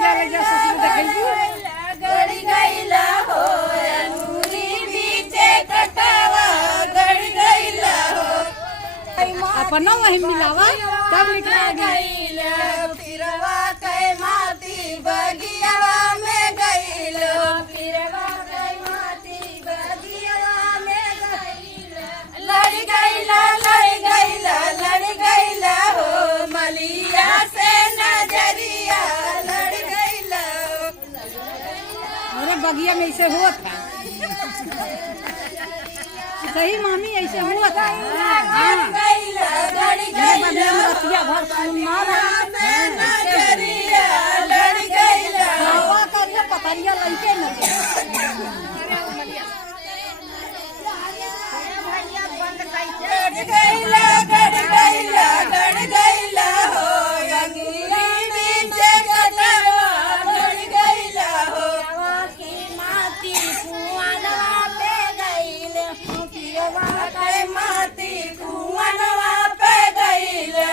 ले जा ससुर देखैबू गड़ी गईला हो अंगूरी बीचे कटावा गड़ी गईला हो अपना वही मिलावा तब निकला गईला फिरवा कई माती बगियावा में गईलो फिरवा कई माती बगियावा में गईला लड़ गईला हो मलिया से नजरिया लड़ गईला हो अरे बगिया में ऐसे हुआ था सही मामी ऐसे हुआ था रतिया भर हवा करिए पतरिया लइके न गड़ गईला हो अंगूरी बीचे कटावा गड़ गईला हो की माती कुआनवा पे गईले पियवा के माती कुआनवा पे गईले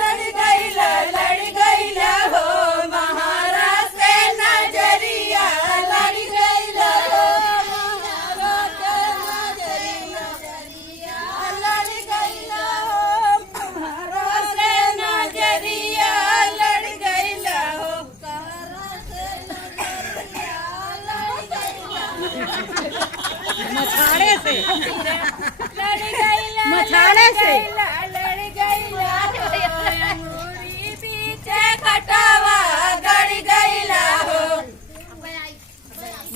लड़ गईला हो महाराज से नजरिया लड़ गईला हो महाराज से नजरिया लड़ गईला हो महाराज से नजरिया लड़ गईला हो महाराज से नजरिया लड़ गईला मछाड़े से लड़ गईला मछाड़े से लड़ गईला अंगूरी बीचे कटावा